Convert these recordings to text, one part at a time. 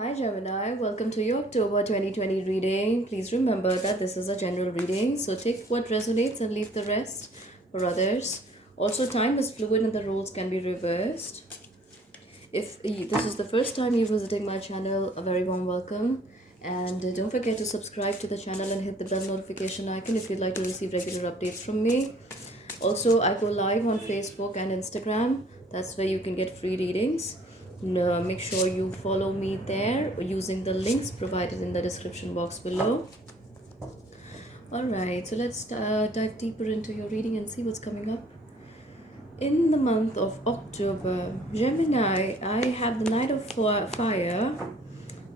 Hi Gemini, welcome to your October 2020 reading. Please remember that this is a general reading, so take what resonates and leave the rest for others. Also, time is fluid and the rules can be reversed. If this is the first time you're visiting my channel, a very warm welcome. And don't forget to subscribe to the channel and hit the bell notification icon if you'd like to receive regular updates from me. Also, I go live on Facebook and Instagram. That's where you can get free readings. No, make sure you follow me there using the links provided in the description box below. Alright, so let's dive deeper into your reading and see what's coming up. In the month of October, Gemini, I have the Knight of Fire.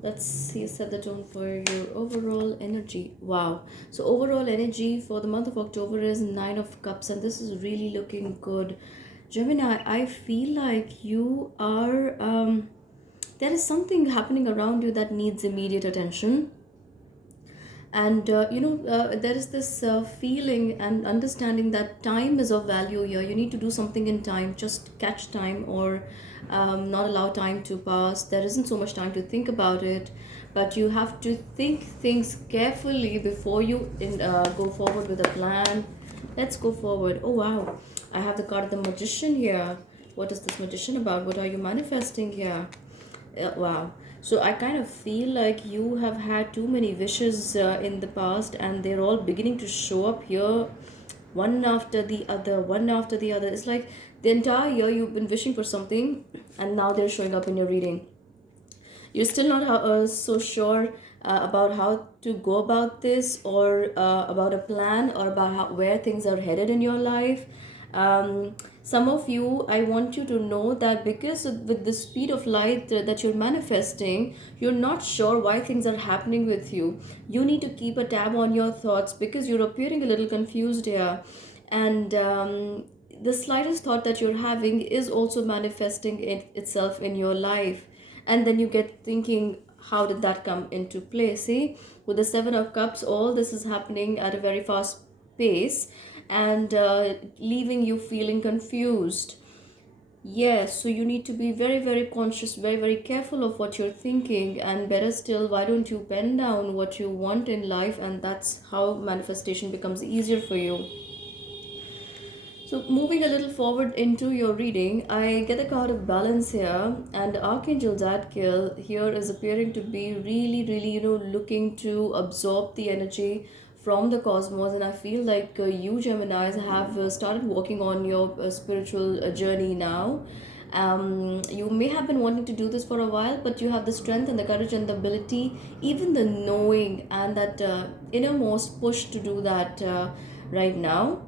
Let's see, set the tone for your overall energy. Wow. So overall energy for the month of October is Nine of Cups, and this is really looking good. Gemini, I feel like you are there is something happening around you that needs immediate attention. And there is this feeling and understanding that time is of value here. You need to do something in time, just catch time, or not allow time to pass. There isn't so much time to think about it, but you have to think things carefully before you go forward with a plan. Let's go forward. Oh wow, I have the card of the Magician here. What is this Magician about? What are you manifesting here? Wow. So I kind of feel like you have had too many wishes in the past, and they're all beginning to show up here, one after the other, one after the other. It's like the entire year you've been wishing for something, and now they're showing up in your reading. You're still not so sure about how to go about this, or about a plan, or about where things are headed in your life. Some of you, I want you to know that because with the speed of light that you're manifesting, you're not sure why things are happening with you. You need to keep a tab on your thoughts because you're appearing a little confused here. And the slightest thought that you're having is also manifesting itself in your life, and then you get thinking, how did that come into play? See, with the Seven of Cups, all this is happening at a very fast pace, and leaving you feeling confused. Yes, so you need to be very, very conscious, very, very careful of what you're thinking, and better still, why don't you pen down what you want in life, and that's how manifestation becomes easier for you. So, moving a little forward into your reading, I get a card of balance here, and Archangel Zadkiel here is appearing to be really, really, looking to absorb the energy from the cosmos. And I feel like you, Geminis, have started working on your spiritual journey now. You may have been wanting to do this for a while, but you have the strength and the courage and the ability, even the knowing and that innermost push to do that right now.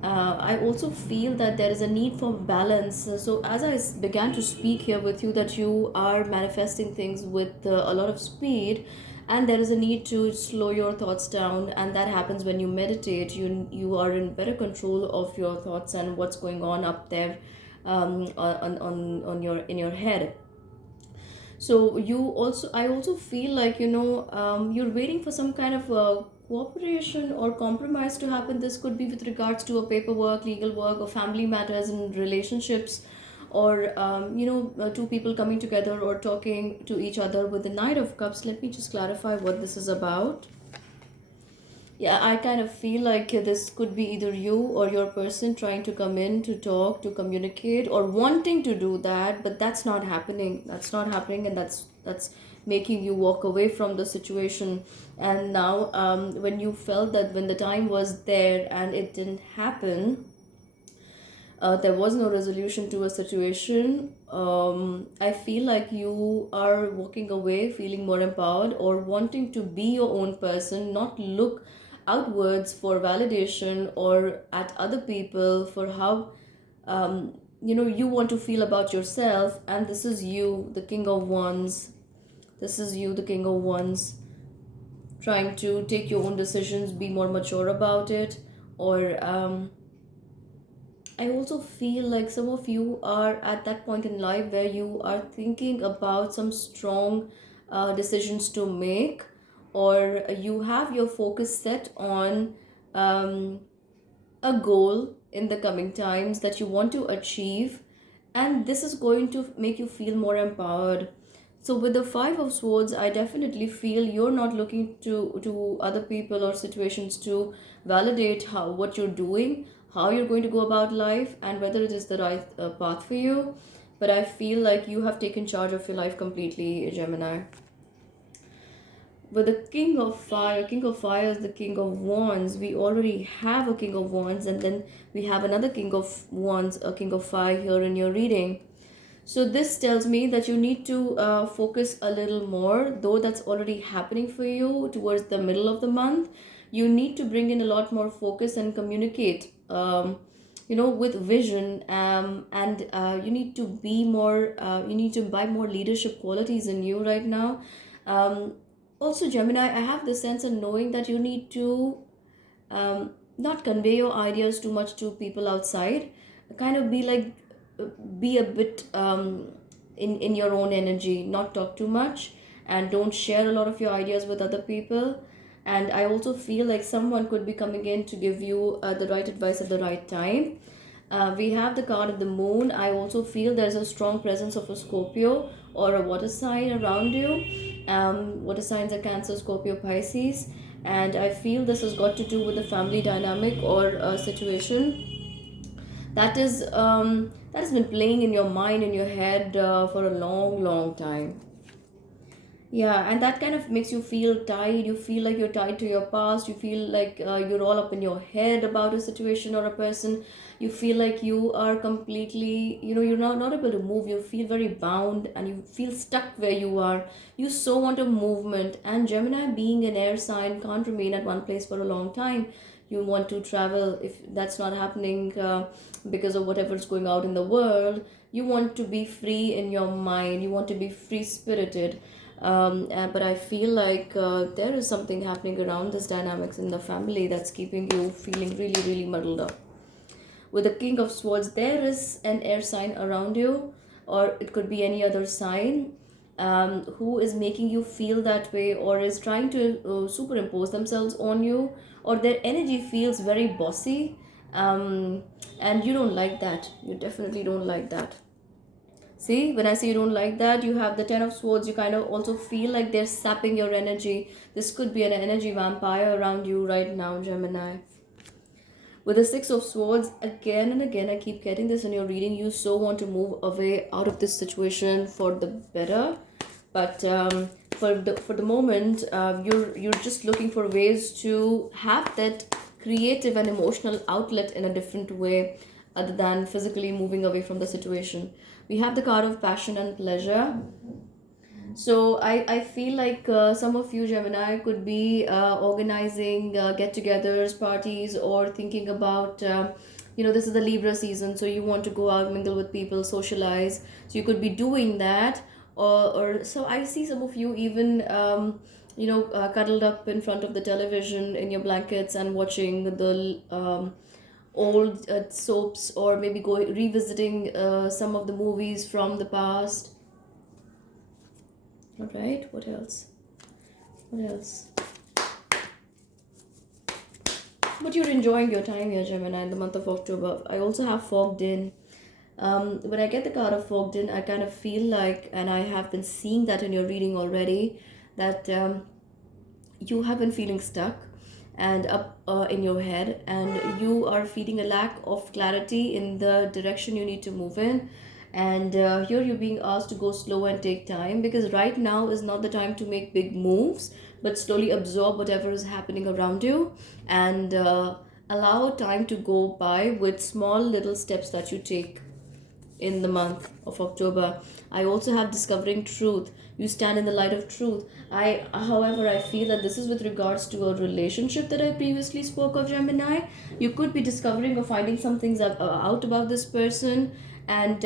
I also feel that there is a need for balance. So, as I began to speak here with you, that you are manifesting things with a lot of speed, and there is a need to slow your thoughts down, and that happens when you meditate. You are in better control of your thoughts and what's going on up there, on your in your head. So I also feel like you're waiting for some kind of cooperation or compromise to happen. This could be with regards to a paperwork, legal work, or family matters and relationships, or two people coming together or talking to each other with the Knight of Cups. Let me just clarify what this is about. Yeah, I kind of feel like this could be either you or your person trying to come in to talk, to communicate, or wanting to do that, but that's not happening. That's not happening, and that's making you walk away from the situation. And now, when you felt that when the time was there and it didn't happen, there was no resolution to a situation. I feel like you are walking away feeling more empowered or wanting to be your own person, not look outwards for validation or at other people for how you want to feel about yourself. And this is you, the King of Wands. This is you, the King of Wands, trying to take your own decisions, be more mature about it, or I also feel like some of you are at that point in life where you are thinking about some strong decisions to make, or you have your focus set on um, a goal in the coming times that you want to achieve, and this is going to make you feel more empowered. So with the Five of Swords, I definitely feel you're not looking to other people or situations to validate how what you're doing, how you're going to go about life, and whether it is the right path for you. But I feel like you have taken charge of your life completely, Gemini. With the King of Fire is the King of Wands. We already have a King of Wands, and then we have another King of Wands, a King of Fire here in your reading. So this tells me that you need to focus a little more, though that's already happening for you towards the middle of the month. You need to bring in a lot more focus and communicate, with vision, and you need to be more, you need to buy more leadership qualities in you right now. Um, Also, Gemini, I have the sense of knowing that you need to not convey your ideas too much to people outside. Kind of be like, be a bit in your own energy, not talk too much, and don't share a lot of your ideas with other people. And I also feel like someone could be coming in to give you the right advice at the right time. We have the card of the moon. I also feel there's a strong presence of a Scorpio or a water sign around you. Water signs are Cancer, Scorpio, Pisces. And I feel this has got to do with the family dynamic or a situation that has been playing in your mind, in your head for a long, long time. Yeah, and that kind of makes you feel tied. You feel like you're tied to your past. You feel like you're all up in your head about a situation or a person. You feel like you are completely, you're not able to move. You feel very bound and you feel stuck where you are. You so want a movement. And Gemini, being an air sign, can't remain at one place for a long time. You want to travel. If that's not happening because of whatever's going out in the world, you want to be free in your mind. You want to be free spirited. But I feel like there is something happening around this dynamics in the family that's keeping you feeling really, really muddled up. With the King of Swords, there is an air sign around you, or it could be any other sign who is making you feel that way, or is trying to superimpose themselves on you, or their energy feels very bossy, and you don't like that. You definitely don't like that. See, when I say you don't like that, you have the Ten of Swords. You kind of also feel like they're sapping your energy. This could be an energy vampire around you right now, Gemini. With the Six of Swords, again and again, I keep getting this in your reading. You so want to move away out of this situation for the better, but for the moment, you're just looking for ways to have that creative and emotional outlet in a different way, other than physically moving away from the situation. We have the card of passion and pleasure. So I feel like some of you Gemini could be organizing get-togethers, parties, or thinking about, this is the Libra season, so you want to go out, mingle with people, socialize. So you could be doing that, or so I see some of you even, cuddled up in front of the television in your blankets and watching the old soaps, or maybe going revisiting some of the movies from the past. All right, what else? What else? But you're enjoying your time here, Gemini, in the month of October. I also have Fogged In. When I get the card of Fogged In, I kind of feel like, and I have been seeing that in your reading already, that you have been feeling stuck and up in your head, and you are feeling a lack of clarity in the direction you need to move in. And here you're being asked to go slow and take time, because right now is not the time to make big moves, but slowly absorb whatever is happening around you, and allow time to go by with small little steps that you take in the month of October. I also have discovering truth. You stand in the light of truth. However, I feel that this is with regards to a relationship that I previously spoke of, Gemini. You could be discovering or finding some things out about this person. And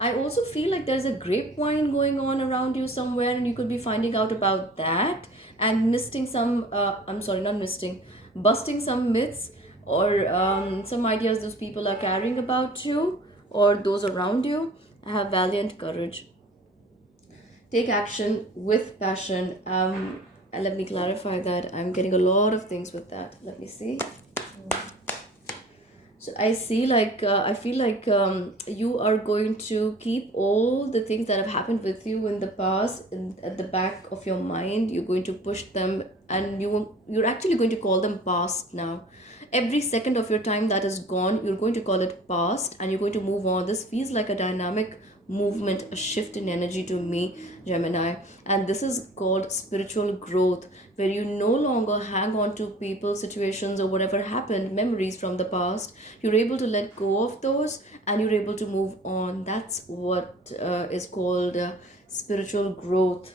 I also feel like there's a grapevine going on around you somewhere, and you could be finding out about that and misting some, I'm sorry, not misting, busting some myths, or some ideas those people are carrying about you or those around you. Have valiant courage. Take action with passion. And let me clarify that. I'm getting a lot of things with that. Let me see. So I see like I feel like you are going to keep all the things that have happened with you in the past at the back of your mind. You're going to push them, and you're actually going to call them past now. Every second of your time that is gone, you're going to call it past, and you're going to move on. This feels like a dynamic movement, a shift in energy to me, Gemini. And this is called spiritual growth, where you no longer hang on to people, situations, or whatever happened, memories from the past. You're able to let go of those, and you're able to move on. That's what is called spiritual growth.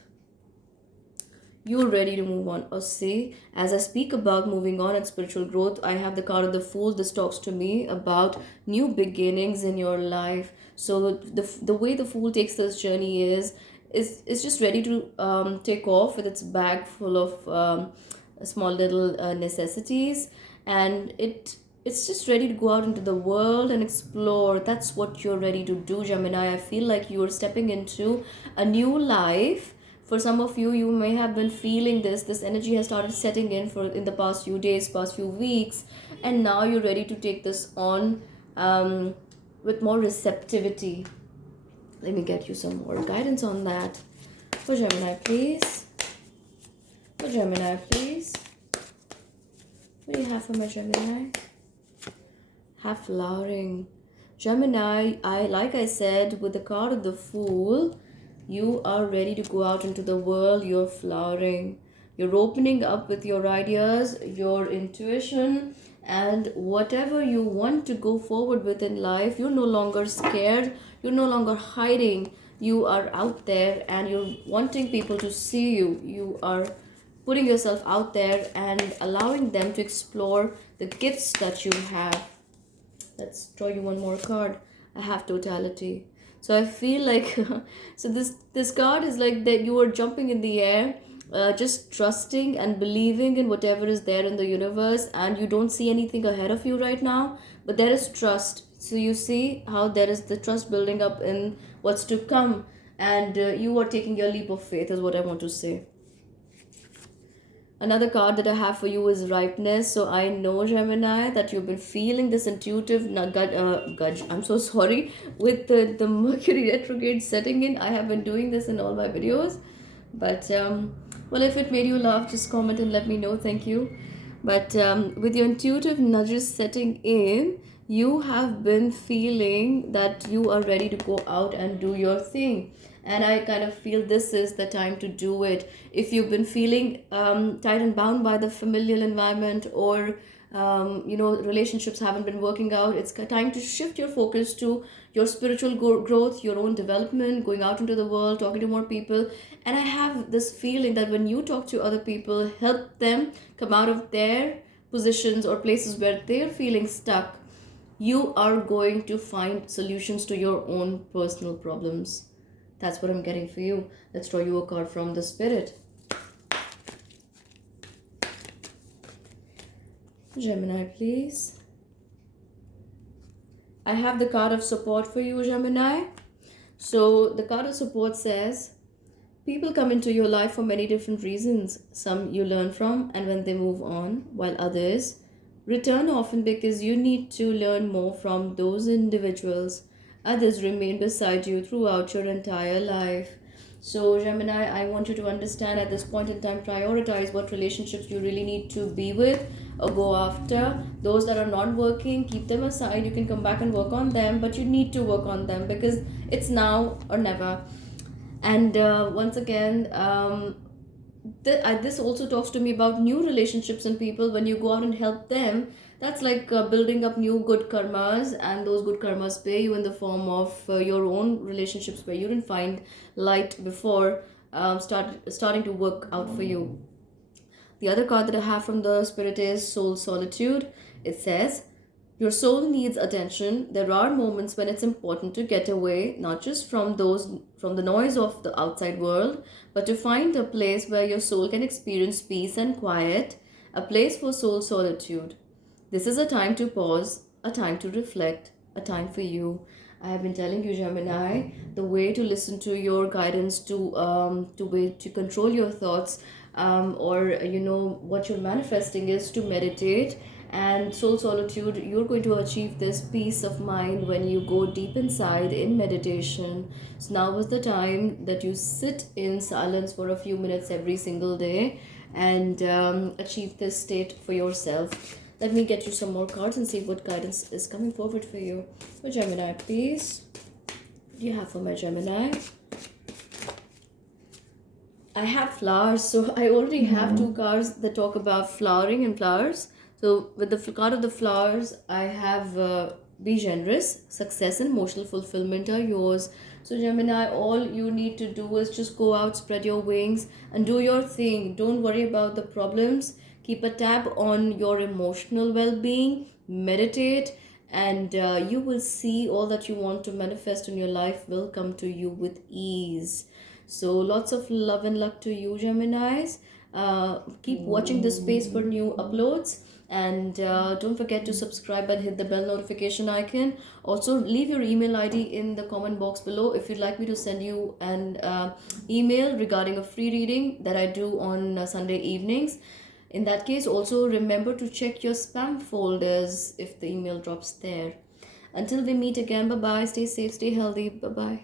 You're ready to move on. Or say, as I speak about moving on and spiritual growth, I have the card of the Fool. This talks to me about new beginnings in your life. So the way the Fool takes this journey is just ready to take off with its bag full of small little necessities, and it's just ready to go out into the world and explore. That's what you're ready to do, Gemini. I feel like you're stepping into a new life. For some of you, you may have been feeling this energy has started setting in for in the past few days, past few weeks, and now you're ready to take this on with more receptivity. Let me get you some more guidance on that. For Gemini, please. For Gemini, please. What do you have for my Gemini? Have flowering. Gemini, like I said, with the card of the Fool, you are ready to go out into the world. You're flowering. You're opening up with your ideas, your intuition, and whatever you want to go forward with in life. You're no longer scared. You're no longer hiding. You are out there, and you're wanting people to see you. You are putting yourself out there and allowing them to explore the gifts that you have. Let's draw you one more card. I have totality. So I feel like so this card is like that you are jumping in the air, just trusting and believing in whatever is there in the universe, and you don't see anything ahead of you right now, but there is trust. So you see how there is the trust building up in what's to come, and you are taking your leap of faith is what I want to say. Another card that I have for you is ripeness. So I know, Gemini, that you've been feeling this intuitive gudge. I'm so sorry. With the Mercury retrograde setting in, I have been doing this in all my videos. But, well, if it made you laugh, just comment and let me know. Thank you. But with your intuitive nudges setting in, you have been feeling that you are ready to go out and do your thing. And I kind of feel this is the time to do it. If you've been feeling tied and bound by the familial environment, or relationships haven't been working out, it's time to shift your focus to your spiritual growth, your own development, going out into the world, talking to more people. And I have this feeling that when you talk to other people, help them come out of their positions or places where they're feeling stuck, you are going to find solutions to your own personal problems. That's what I'm getting for you. Let's draw you a card from the Spirit. Gemini, please. I have the card of support for you, Gemini. So the card of support says, people come into your life for many different reasons. Some you learn from and when they move on, while others return often because you need to learn more from those individuals. Others remain beside you throughout your entire life. So, Gemini, I want you to understand at this point in time, prioritize what relationships you really need to be with or go after. Those that are not working, keep them aside. You can come back and work on them, but you need to work on them because it's now or never. And once again, this also talks to me about new relationships and people. When you go out and help them, that's like building up new good karmas, and those good karmas pay you in the form of your own relationships where you didn't find light before, starting to work out for you. The other card that I have from the Spirit is Soul Solitude. It says, your soul needs attention. There are moments when it's important to get away, not just from the noise of the outside world, but to find a place where your soul can experience peace and quiet, a place for soul solitude. This is a time to pause, a time to reflect, a time for you. I have been telling you, Gemini, the way to listen to your guidance, to control your thoughts, or what you're manifesting is to meditate And soul solitude, you're going to achieve this peace of mind when you go deep inside in meditation. So now is the time that you sit in silence for a few minutes every single day and achieve this state for yourself. Let me get you some more cards and see what guidance is coming forward for you. For Gemini, please. What do you have for my Gemini? I have flowers, so I already have two cards that talk about flowering and flowers. So with the card of the flowers, I have be generous, success and emotional fulfillment are yours. So Gemini, all you need to do is just go out, spread your wings and do your thing. Don't worry about the problems. Keep a tab on your emotional well-being, meditate, and you will see all that you want to manifest in your life will come to you with ease. So lots of love and luck to you, Geminis. Keep watching this space for new uploads. And don't forget to subscribe and hit the bell notification icon. Also, leave your email ID in the comment box below if you'd like me to send you an email regarding a free reading that I do on Sunday evenings. In that case, also remember to check your spam folders if the email drops there. Until we meet again, bye bye. Stay safe, stay healthy. Bye bye.